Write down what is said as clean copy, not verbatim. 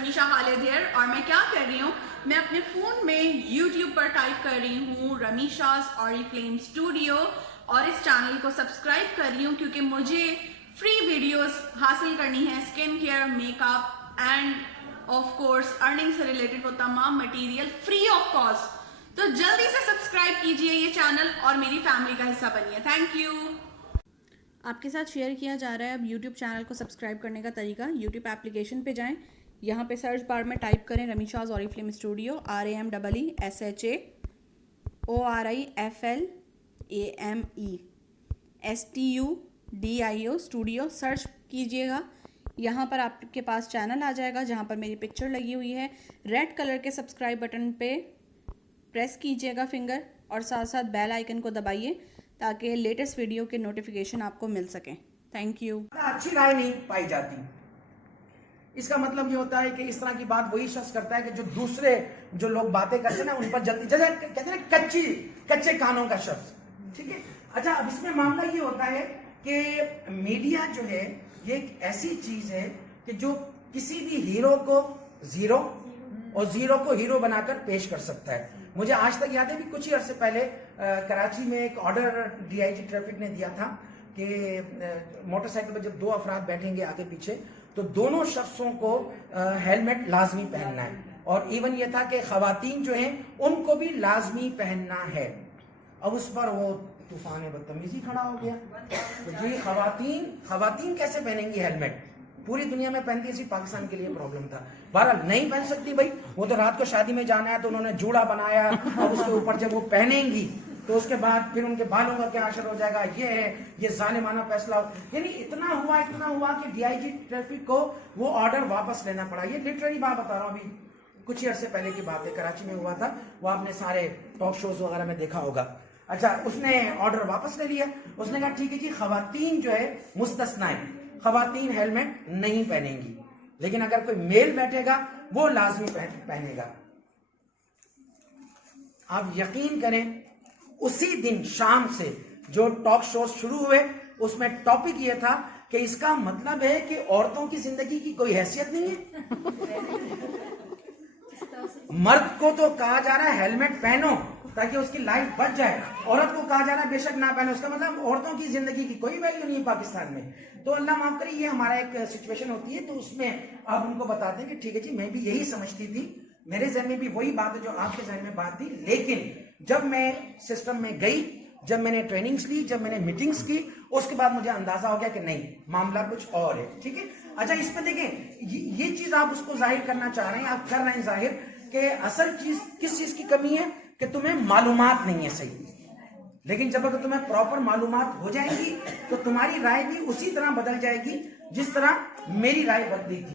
رمیشہ خالد hair اور میں کیا کر رہی ہوں، میں اپنے فون میں یوٹیوب پر ٹائپ کر رہی ہوں رمیشاز اوریفلیم اسٹوڈیو اور اس چینل کو سبسکرائب کر رہی ہوں کیونکہ مجھے فری ویڈیوز حاصل کرنی ہے skin care, make up and of course earning سے ریلیٹڈ وہ تمام مٹیریل فری آف کاسٹ. تو جلدی سے سبسکرائب کیجئے یہ چینل اور میری فیملی کا حصہ بنیے. Thank you. آپ کے ساتھ شیئر کیا جا رہا ہے اب یوٹیوب چینل کو سبسکرائب کرنے کا طریقہ. یوٹیوب اپلیکیشن پہ جائیں، یہاں پہ سرچ بار میں ٹائپ کریں رمیشاز اوریفلیم اسٹوڈیو، RAMEESHAORIFLAMESTUDIO اسٹوڈیو سرچ کیجئے گا. یہاں پر آپ کے پاس چینل آ جائے گا جہاں پر میری پکچر لگی ہوئی ہے. ریڈ کلر کے سبسکرائب بٹن پہ پریس کیجئے گا فنگر اور ساتھ ساتھ بیل آئیکن کو دبائیے تاکہ لیٹسٹ ویڈیو کے نوٹیفیکیشن آپ کو مل سکیں. Thank you. اچھی رائے نہیں پائی جاتی. اس کا مطلب یہ ہوتا ہے کہ اس طرح کی بات وہی شخص کرتا ہے کہ جو دوسرے جو لوگ باتیں کرتے ہیں نا ان پر جلدی جیسے کہتے ہیں کچے کانوں کا شخص. ٹھیک ہے. اچھا اب اس میں معاملہ یہ ہوتا ہے کہ میڈیا جو ہے یہ ایک ایسی چیز ہے کہ جو کسی بھی ہیرو کو زیرو اور زیرو کو ہیرو بنا کر پیش کر سکتا ہے. مجھے آج تک یاد ہے بھی کچھ ہی عرصے پہلے کراچی میں ایک آرڈر DIG ٹریفک نے دیا تھا کہ موٹر سائیکل پر جب 2 افراد بیٹھیں گے آگے پیچھے تو دونوں شخصوں کو ہیلمٹ لازمی پہننا ہے، اور ایون یہ تھا کہ خواتین جو ہیں ان کو بھی لازمی پہننا ہے. اب اس پر وہ طوفان بدتمیزی کھڑا ہو گیا. تو جی خواتین کیسے پہنیں گی ہیلمٹ؟ پوری دنیا میں پہنتی اسی پاکستان کے لیے پرابلم تھا. بہرحال نہیں پہن سکتی بھائی، وہ تو رات کو شادی میں جانا ہے تو انہوں نے جوڑا بنایا اور اس کے اوپر جب وہ پہنیں گی تو اس کے بعد پھر ان کے بالوں کا کیا اثر ہو جائے گا. یہ ہے یہ ظالمانہ فیصلہ. یعنی اتنا ہوا کہ DIG ٹریفک کو وہ آرڈر واپس لینا پڑا. یہ لٹرلی بات بتا رہا ہوں، ابھی کچھ ہی عرصے پہلے کی بات ہے، کراچی میں ہوا تھا. وہ آپ نے سارے ٹاک شوز وغیرہ میں دیکھا ہوگا. اچھا اس نے آرڈر واپس لے لیا. اس نے کہا ٹھیک ہے جی خواتین جو ہے مستثنا ہے، خواتین ہیلمٹ نہیں پہنیں گی، لیکن اگر کوئی میل بیٹھے گا وہ لازمی پہنے گا. آپ یقین کریں اسی دن شام سے جو ٹاک شوز شروع ہوئے اس میں ٹاپک یہ تھا کہ اس کا مطلب ہے کہ عورتوں کی زندگی کی کوئی حیثیت نہیں ہے. مرد کو تو کہا جا رہا ہے ہیلمٹ پہنو تاکہ اس کی لائف بچ جائے، عورت کو کہا جا رہا ہے بے شک نہ پہنو. اس کا مطلب عورتوں کی زندگی کی کوئی ویلیو نہیں ہے پاکستان میں. تو اللہ معاف کرے یہ ہمارا ایک سچویشن ہوتی ہے. تو اس میں آپ ان کو بتاتے ہیں کہ ٹھیک ہے جی میں بھی یہی سمجھتی تھی، میرے ذہن میں بھی وہی بات ہے جو آپ کے ذہن میں بات تھی، لیکن جب میں سسٹم میں گئی، جب میں نے ٹریننگز لی، جب میں نے میٹنگز کی، اس کے بعد مجھے اندازہ ہو گیا کہ نہیں معاملہ کچھ اور ہے. ٹھیک ہے. اچھا اس پہ دیکھیں یہ چیز آپ اس کو ظاہر کرنا چاہ رہے ہیں، آپ کر رہے ہیں ظاہر کہ اصل چیز کس چیز کی کمی ہے کہ تمہیں معلومات نہیں ہے صحیح. لیکن جب اگر تمہیں پراپر معلومات ہو جائیں گی تو تمہاری رائے بھی اسی طرح بدل جائے گی جس طرح میری رائے بدلی تھی.